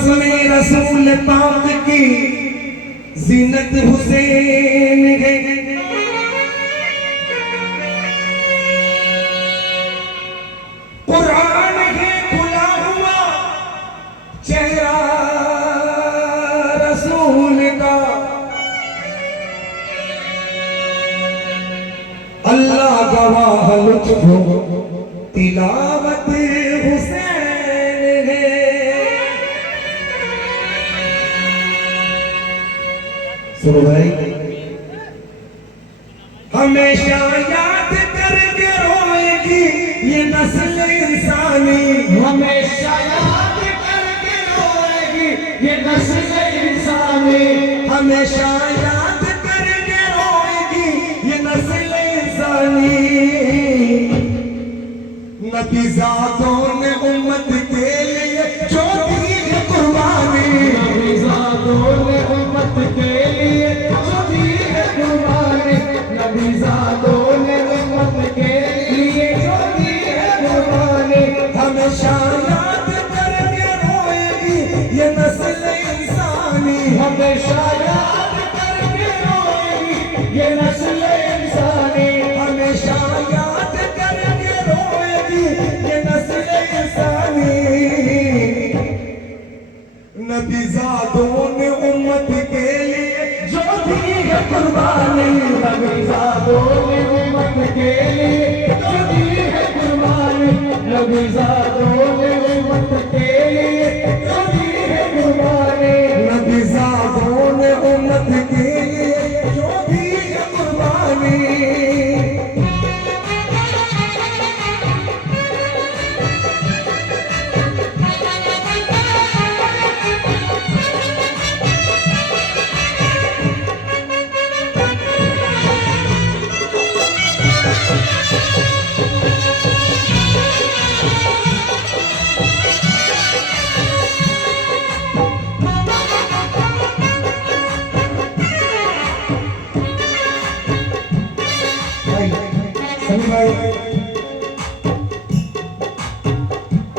बज़्म रसूल पाक की ज़ीनत हुसैन है। कुरान है खुला हुआ चेहरा रसूल का, अल्लाह गवाह लुत्फ़ तिलावत हुसैन है। सुनो भाई, हमेशा याद करके रोएगी ये नस्ल इंसानी, हमेशा याद करके रोएगी ये नस्ल इंसानी, हमेशा याद करके रोएगी ये नस्ल इंसानी। नबीज़ादों ने उम्मत के लिए जो दी है कुर्बानी, नबीज़ादों ने उम्मत के लिए जो दी है कुर्बानी, नबीज़ादों ने उम्मत के लिए जो दी है कुर्बानी। हमेशा याद करके रोएगी ये नस्ल इंसानी, हमेशा याद करके रोएगी ये नस्ल इंसानी, हमेशा याद करके रोएगी ये नस्ल इंसानी। नबीज़ादों ने उम्मत के लिए जो दी है कुर्बानी, नबीज़ादों ने उम्मत के लिए जो दी है कुर्बानी, नबीज़ादों ने उम्मत के लिए जो दी है कुर्बानी। नबीज़ादों ने उम्मत के लिए जो दी है कुर्बानी। सभी भाई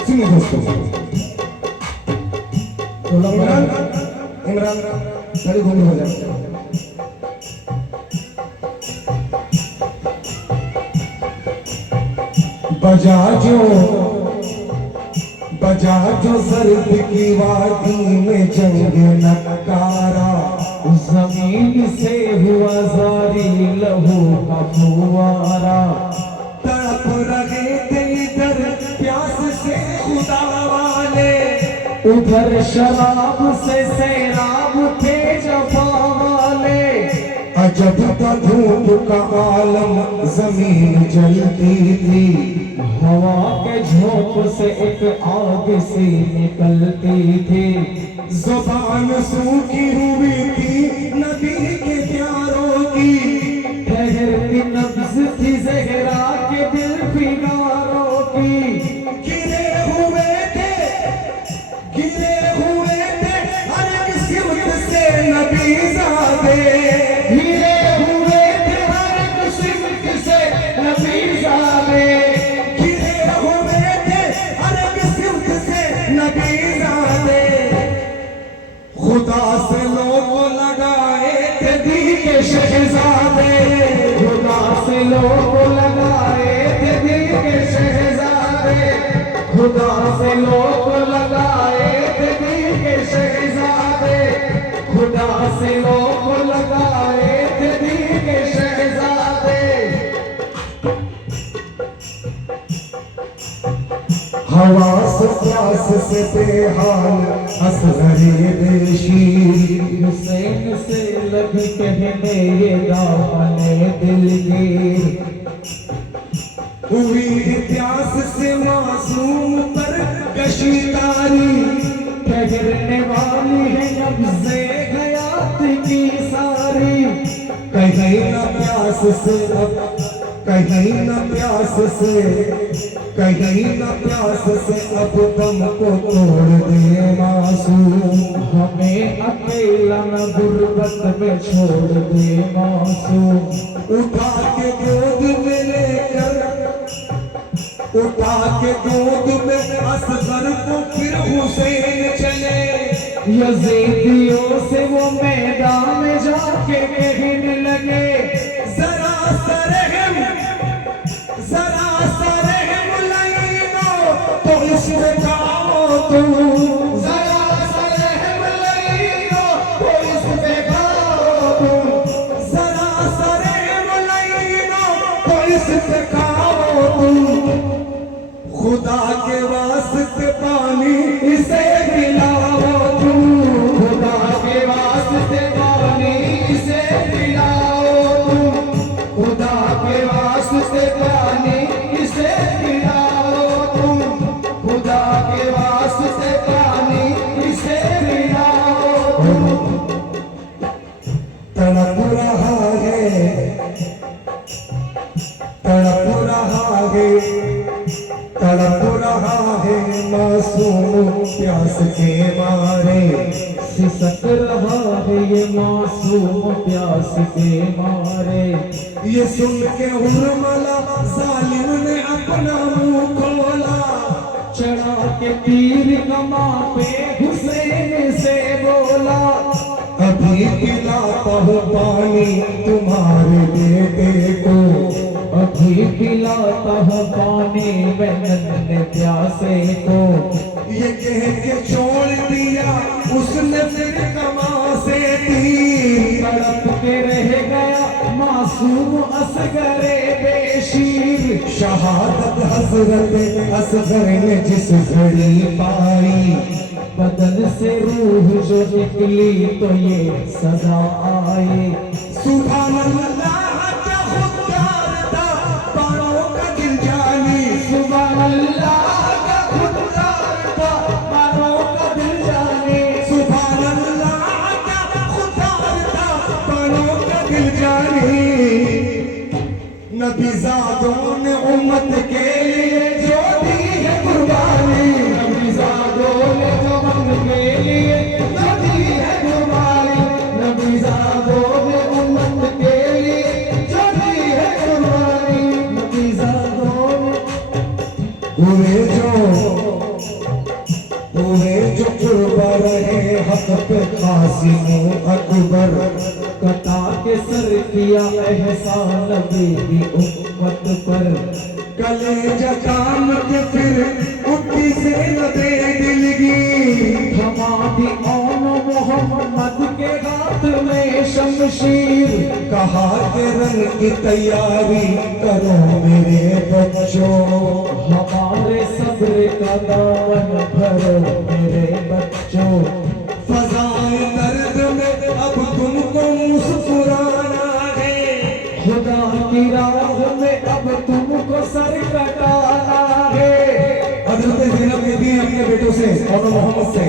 सुनिए दोस्तों, इमरान इमरान खड़ी घूमी हो जाए। बजा जो सर्द की वादी में जंग नकारा, जमीन से हुआ जारी लहू का फुवारा, तड़प रहे थे इधर प्यास से खुदा वाले, उधर शराब से सैराब थे जफा वाले। अजब का धूप का आलम जमीन जलती थी, हवा के झोंक से एक आग सी निकलती थी, ज़ुबान सूखी हुई थी नबी के प्यारों की, ठहरती नब्ज़ थी ज़हरा के दिल फिगारों की। गिरे हुए थे हर एक सिमत से नबीज़ादे, गिरे हुए थे हर एक सिमत से नबीज़ादे, गिरे हुए थे हर एक सिमत से नबीज़ादे। खुदा से लोग लगाए थे दी के शहजादे, खुदा से लोग लगाए थे दिल के शहजादे, खुदा से लोग लगाए थे दिल के शहजादे, खुदा से लोग लगाए थे दिल के शहजादे। हवास प्यास से बेहाल असगरे देशी, हुसैन से लगी कहने ये दामने दिलगीर, हुई प्यास से मासूम पर कशीदारी, ठहरने वाली है नब्ज़े हयात की सारी। कहीं न प्यास से अब कहीं न प्यास से कहीं न प्यास से अब दम को तोड़ दे मासूम, हमें अकेला न गुर्बत में छोड़ दे मासूम। उठा के गोद में लेकर उठा के गोद में असगर को फिर हुसैन चले, यजीदियों से वो मैदान में जाके कहने लगे, जरा सरहम लाइनो तो इसमें गाओ तुम, जरा सरहम लाइनो तो इसमें गाओ तुम, जरा सरहम लाइनो तो इसमें गाओ तुम। खुदा के वास्ते पानी इसे पिलाओ तुम, खुदा के वास्ते पानी इसे पिलाओ तुम, खुदा के वास्ते पानी इसे पिलाओ तुम, खुदा के वास्ते पानी इसे पिलाओ तुम। तड़प रहा है, तड़प रहा है, तड़प रहा है मासूम प्यास के मारे, सिसक रहा है ये मासूम प्यास के मारे। ये सुन के हुरमला जालिम ने अपना मुंह खोला, चढ़ा के तीर कमा पे हुसैन से बोला, अभी पिलाता हूँ पानी तुम्हारे बेटे को, अभी पिलाता हूँ पानी मैं नन्हे प्यासे को। ये कह के छोड़ दिया उसने फिर कमा से तीर, तड़प के रह गया मासूम असगरे बेशीर। शहादत हजरत असगर ने जिस घड़ी पाई, बदन से रूह जो निकली तो ये सजा आई। सुभान अल्लाह क्या खुददार था बाणों का दिल जानी, सुभान अल्लाह का खुददार था बाणों का दिल जाने। सुभान अल्लाह क्या खुददार था बाणों का दिल जानी। नबीज़ादों ने उम्मत के लिए जो दी है कुर्बानी, नबीज़ादों ने जो उम्मत के लिए जो दी है कुर्बानी, नबीज़ादों ने उम्मत के लिए जो दी है कुर्बानी, नबीज़ादों हुए जो कुर्बा रहे हक पे कासिम अकबर, कटा के सर किया एहसान नबी की उम्मत पर। कलेजा काम के फिर उठी से नबे दिलगी, थमा दी औन मोहम्मद के हाथ में शमशीर। कहा के रंग की तैयारी करो मेरे बच्चों, हमारे सब्र का दामन भरो मेरे बच्चों। फजाए दर्द में अब तुमको मुस्कुराना है, खुदा की राह में अब तुमको सर कटाना है। हजरत ज़ैनब ने भी अपने बेटों से और मोहम्मद से,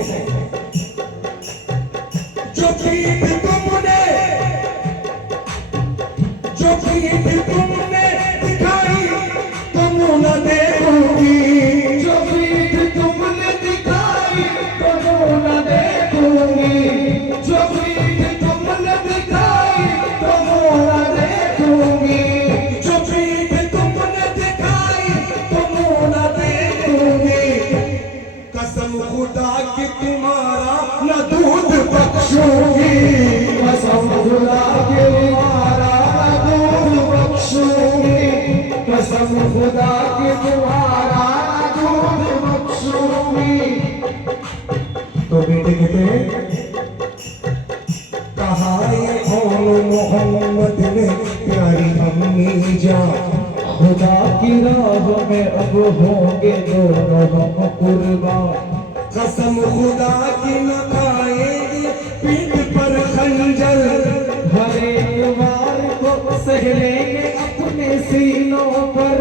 जो पीठ तुमने दिखाई तुम न देखोगी, जो पीठ तुमने दिखाई तो न देखूंगी, जो पीठ तुमने दिखाई तो न देखूंगी, जो पीठ तुमने दिखाई तुम न देखोगी। कसम खुदा की तुम्हारा न दूध बख्शूंगी, कसम खुदा के तुम्हारा दूध बख्शूंगी, कसम खुदा के तुम्हारा दूध बख्शूंगी। तो बेटे कहते कहा ये कौन मोहम्मद ने प्यारी अम्मी जान, खुदा की राह में अब होंगे दोनों हम कुर्बान। कसम खुदा की न खाएंगे पीठ पर खंजर, हर एक वार को सह लेंगे अपने सीनों पर।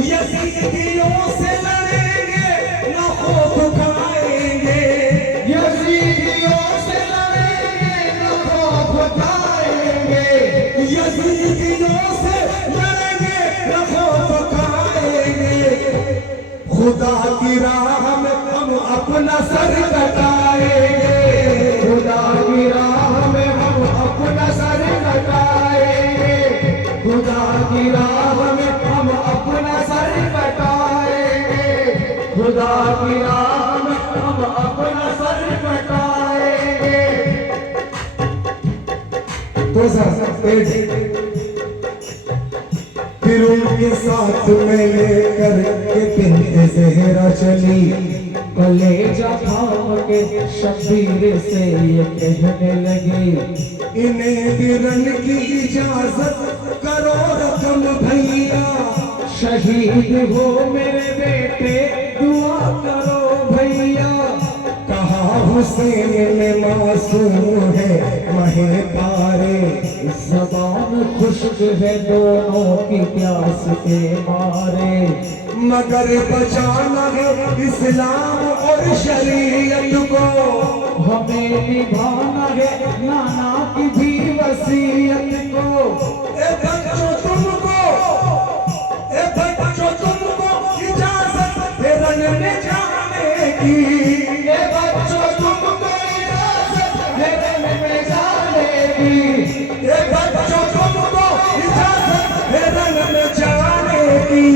यजीदियों से लड़ेंगे न खौफ खाएंगे, यजीदियों से लड़ेंगे न खौफ खाएंगे, यजीदियों से लड़ेंगे न खौफ खाएंगे। खुदा की राह में हम अपना सर कटाएंगे, खुदा की राह में हम अपना सर कटाएंगे, खुदा की राह में हम अपना सर कटाएंगे, खुदा की राह में हम अपना सर कटाएंगे। गोसा पेट, फिर उनके साथ में लेकर के बिन्ते ज़हरा चली। कलेजा थाम के शबीर से ये कहने लगी, इन्हें बिरन की इजाजत करो रकम भैया, शहीद हो मेरे बेटे दुआ करो भैया। कहा हुसैन में मासूम है महे पारे, ज़बान खुश्क है दोनों की प्यास के मारे। मगर बचाना है इस्लाम और शरीयत को, हमें निभाना है नाना की भी वसीयत को। ए बच्चों तुमको इजाजत है रन में जाने की, ये बच्चों तुमको इजाजत है रन में जाने की। ए बच्चों तुमको इजाजत है रन में जाने की।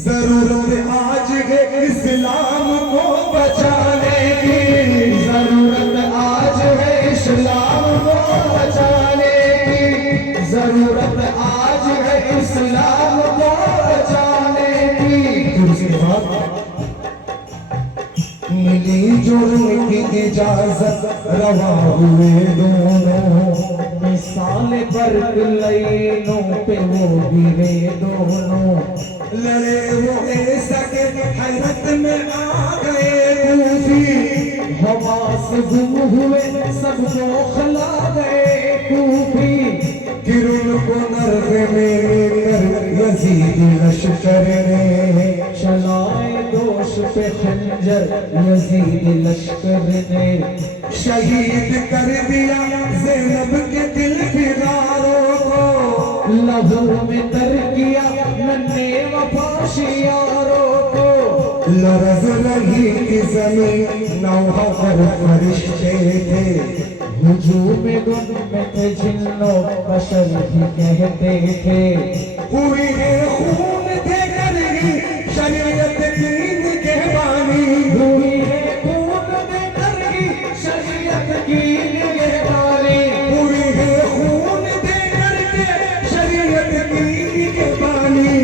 जरूरत आज है इस्लाम को बचाने की, जरूरत आज है इस्लाम को बचाने की। जरूरत आज है इस्लाम को बचाने की। फिर उसके बाद मिली जुर्म की इजाजत रवा हुए दोनों, मिसाल पर लाइनों पे वो गिरे दोनों। लड़े वो ऐसा के हैरत में आ गए कूफी, हवास गुम हुए सबको खिला गए कूफी। फिर उनको नर्वे में लेकर यजीद लश्कर ने चलाए दोष पे खंजर यजीद लश्कर ने। शहीद कर दिया ज़ैनब के दिल फिरारों को, लहू में तर किया नन्हे वफाशियारों को। लरज़ रही थी ज़मीन नौहा पर फरिश्ते थे, हुजूम गुम में थे जिन्नो बशर भी कहते थे। हुई है खून देकर ही शरीयत दीन के बानी, हुई है खून देकर ही शरीयत की निगहबानी। हुई है खून देकर के शरीयत दीन के बानी।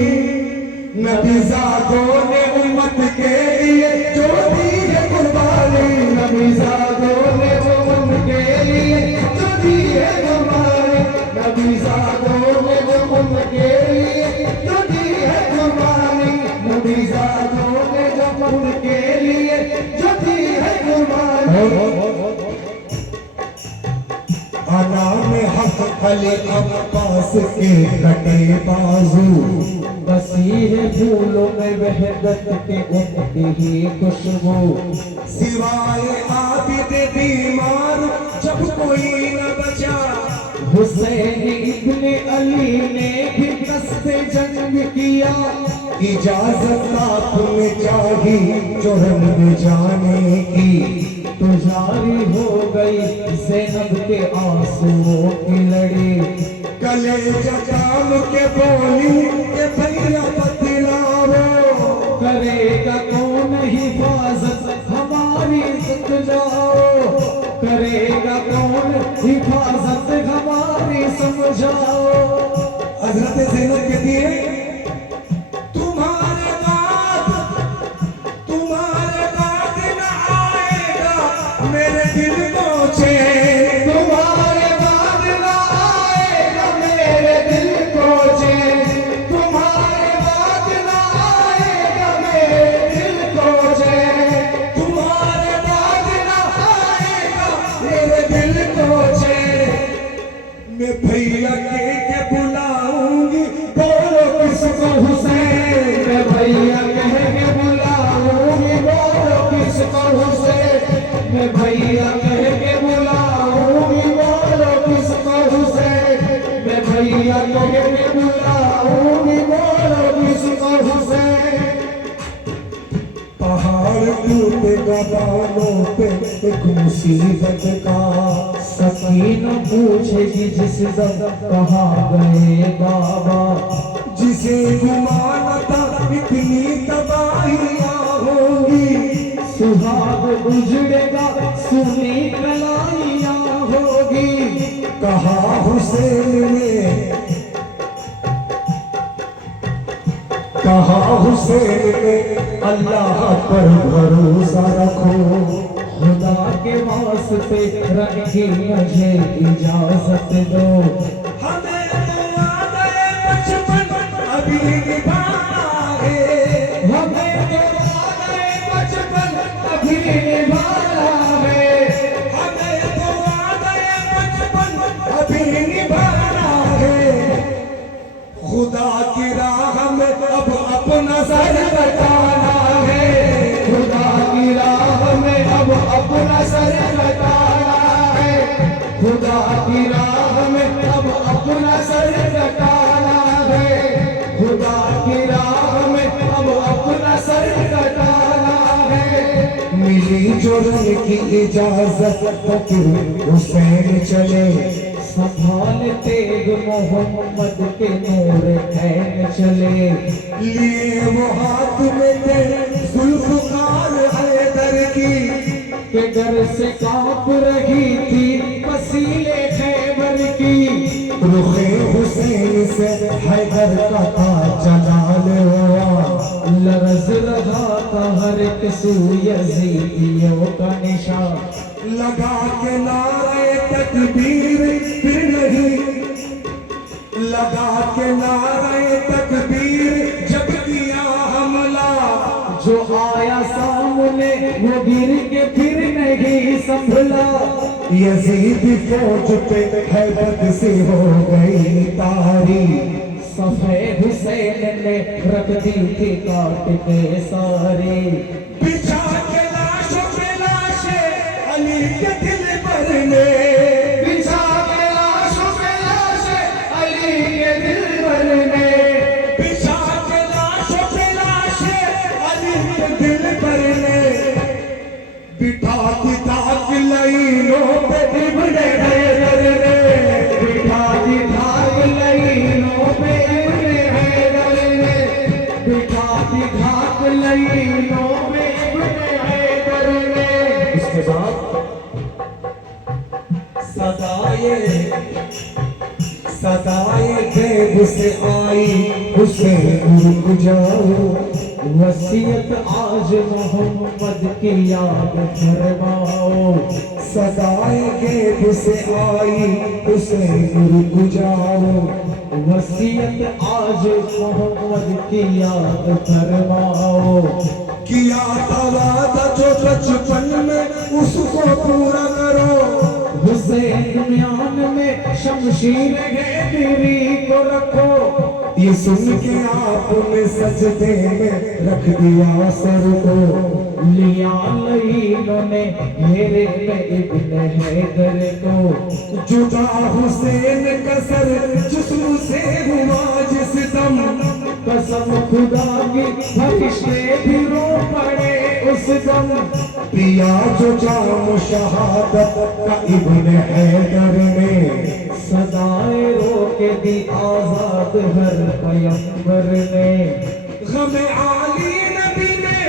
नबीज़ादों ने उम्मत के लिए जो दी है कुर्बानी, नबीज़ादों ने वो उनके लिए जो दी है कुर्बानी। नबीज़ादों ने वो उनके लिए जो दी है कुर्बानी। नबीज़ादों ने जो उनके लिए जो दी है कुर्बानी। आना में हक अली अब्बास के कटे बाजू, बसी है फूलों में वहदत के उनकी ही खुशबू। सिवाय आबिद बीमार जब कोई न बचा, हुसैन इब्ने अली ने भी कस्ते जंग किया। इजाजत आपने चाही जोहर में जाने की, तो जारी हो गई ज़ैनब के आंसुओं की लड़ी। कलेजा काम के बोली के भैया बतलाओ, करेगा कौन हिफाजत हमारी समझाओ। करेगा कौन हिफाजत हमारी समझाओ। हजरत ज़ैनब कहती है तुम्हारे बाद न आएगा मेरे दिल पहुंचे, तुम्हारे बाद न आएगा मेरे दिल को चैन। तुम्हारे बाद न आएगा मेरे दिल को चैन। तुम्हारे बाद न आएगा मेरे दिल पहुंचे। मैं भैया के बुलाऊंगी बोलो किसको हुसैन, मैं भैया कह के बुलाऊंगी बोलो किसको हुसैन। मैं भैया कह के बुलाऊंगी बोलो किसको हुसैन। मैं भैया कह के बुलाऊंगी बोलो किसको हुसैन। पहाड़ टूटे गबानों पे एक मुसीबत का, सकीन पूछेगी जिस दम कहाँ गए बाबा। जिसे गुमाना था इतनी तबाहियां होंगी, सुहाग उजड़ेगा सुनी कलाइयाँ होगी। कहा हुसैन ने, कहा हुसैन ने अल्लाह पर भरोसा रखो, खुदा के वास्ते रखी मुझे इजाजत दो। हमें तो वादे बचपन अभी निभाना है, हमें तो वादे बचपन अभी निभाना है। हमें तो वादे बचपन अभी निभाना है। खुदा की राह में अब अपना सर कटाना है, खुदा की राह में अब अपना सर कटाना है। खुदा की राह में अब अपना सर कटाना है। खुदा की राह में अब अपना सर कटाना है। मिली जो रन की इजाजत तो फिर हुसैन चले, संभाल तेग मोहम्मद के नूर ऐन चले। लिए वो हाथ में थे जुल्फ़कार हैदर की, के डर से कांप रही थी पसीने खैबर की। रुखे हुसैन से हैदर का था जलाल हुआ, लरज रहा था हर एक सू यजीदियों का निशान। लगा के नारे तकबीर फिर नहीं, लगा के नारे तकबीर जब किया हमला, जो आया सामने वो गिर के फिर नहीं संभला। यजीद फौज पे हैबत से हो गई तारी, सफेद हुसैन ने रख दी थी काट के सारे। बिछा के लाशों पे लाशें अली के दिल पर में, बिछा के लाशों पे लाशें अली के दिल भर में। बिछा के लाशों पे लाशें अली के दिल पर में, बिठा दी ताक लाइनों पे इब्ने हैदर ने, बिठा दी धाक लाइनों पे इब्ने हैदर ने। बिठा दी धाक लाइनों पे इब्ने हैदर ने। उसके बाद सदाए देव से आई हुसैन रुक जाओ, वसीयत आज मोहम्मद की याद फरमाओ। सदाए देव से आई हुसैन रुक जाओ, वसीयत आज मोहम्मद की याद फरमाओ। किया था वादा जो बचपन में उसको पूरा करो, हुसैन म्यान में शमशीर है तेरी को रखो। ये सुन के आपने सजदे में रख दिया सर को, लिया लईनों ने घेरे में इब्ने हैदर को। जुदा हुसैन का सर जिस्म से हुआ जिस दम, कसम खुदा की फरिश्ते भी रो पड़े उस दम। पिया जो जाम शहादत का इब्ने हैदर ने, सदाए रोके दी आजाद हर पैगंबर ने। गमे आली नबी में,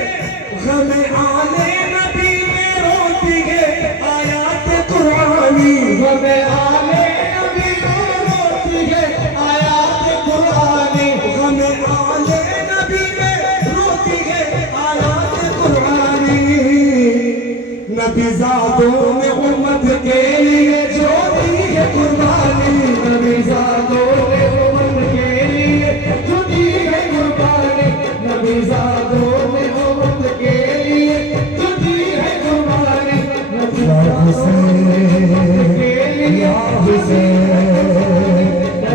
गमे आले नबी में रोती है आयात कुरानी, गमे आले नबी में रोती है आयात कुरानी। गमे आले नबी में रोती है आयात कुरानी। नबीज़ादों ने उम्मत के लिए जो दी है कुर्बानी, नबीज़ादों ने उम्मत के लिए जो दी है कुर्बानी। नबीज़ादों ने उम्मत के लिए जो दी है कुर्बानी। या हुसैन या हुसैन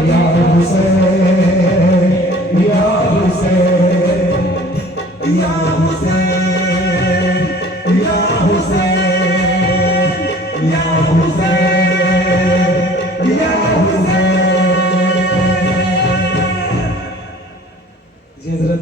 या हुसैन या हुसैन या हुसैन या हुसैन या हुसैन।